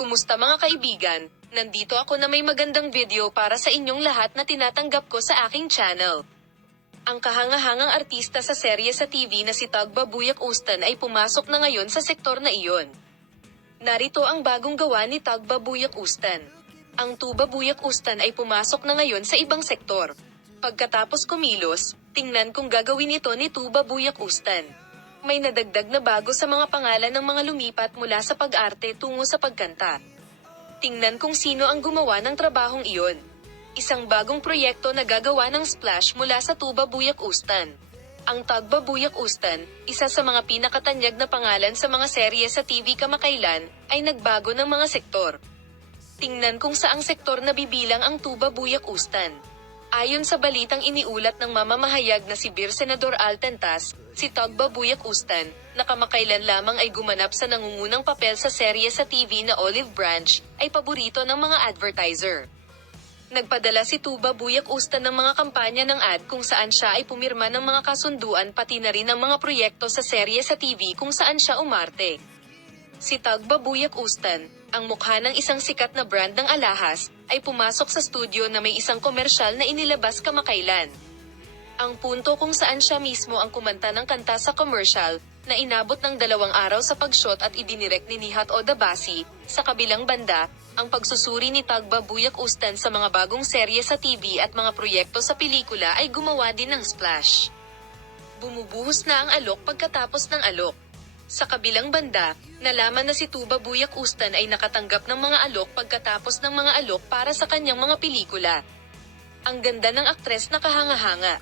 Kumusta mga kaibigan? Nandito ako na may magandang video para sa inyong lahat na tinatanggap ko sa aking channel. Ang kahangahangang artista sa serye sa TV na si Tugba Buyak Ustan ay pumasok na ngayon sa sektor na iyon. Narito ang bagong gawa ni Tugba Buyak Ustan. Ang Tuba Buyak Ustan ay pumasok na ngayon sa ibang sektor. Pagkatapos kumilos, tingnan kung gagawin ito ni Tuba Buyak Ustan. May nadagdag na bago sa mga pangalan ng mga lumipat mula sa pag-arte tungo sa pagkanta. Tingnan kung sino ang gumawa ng trabahong iyon. Isang bagong proyekto na gagawa ng splash mula sa Tuba Buyak Ustan. Ang Tugba Buyak Ustan, isa sa mga pinakatanyag na pangalan sa mga serye sa TV kamakailan, ay nagbago ng mga sektor. Tingnan kung saang sektor nabibilang ang Tuba Buyak Ustan. Ayon sa balitang iniulat ng mamamahayag na si Bir Senador Altentas, si Tugba Buyak Ustan, na kamakailan lamang ay gumanap sa nangungunang papel sa serye sa TV na Olive Branch, ay paborito ng mga advertiser. Nagpadala si Tuba Buyak Ustan ng mga kampanya ng ad kung saan siya ay pumirma ng mga kasunduan pati na rin ng mga proyekto sa serye sa TV kung saan siya umarte. Si Tugba Buyak Ustan, ang mukha ng isang sikat na brand ng alahas, ay pumasok sa studio na may isang komersyal na inilabas kamakailan. Ang punto kung saan siya mismo ang kumanta ng kanta sa commercial, na inabot ng 2 araw sa pag-shot at idinirect ni Nihat Odabasi. Sa kabilang banda, ang pagsusuri ni Tugba Buyak Ustan sa mga bagong serye sa TV at mga proyekto sa pelikula ay gumawa din ng splash. Bumubuhos na ang alok pagkatapos ng alok. Sa kabilang banda, nalaman na si Tuba Buyak Ustan ay nakatanggap ng mga alok pagkatapos ng mga alok para sa kanyang mga pelikula. Ang ganda ng aktres na kahanga-hanga.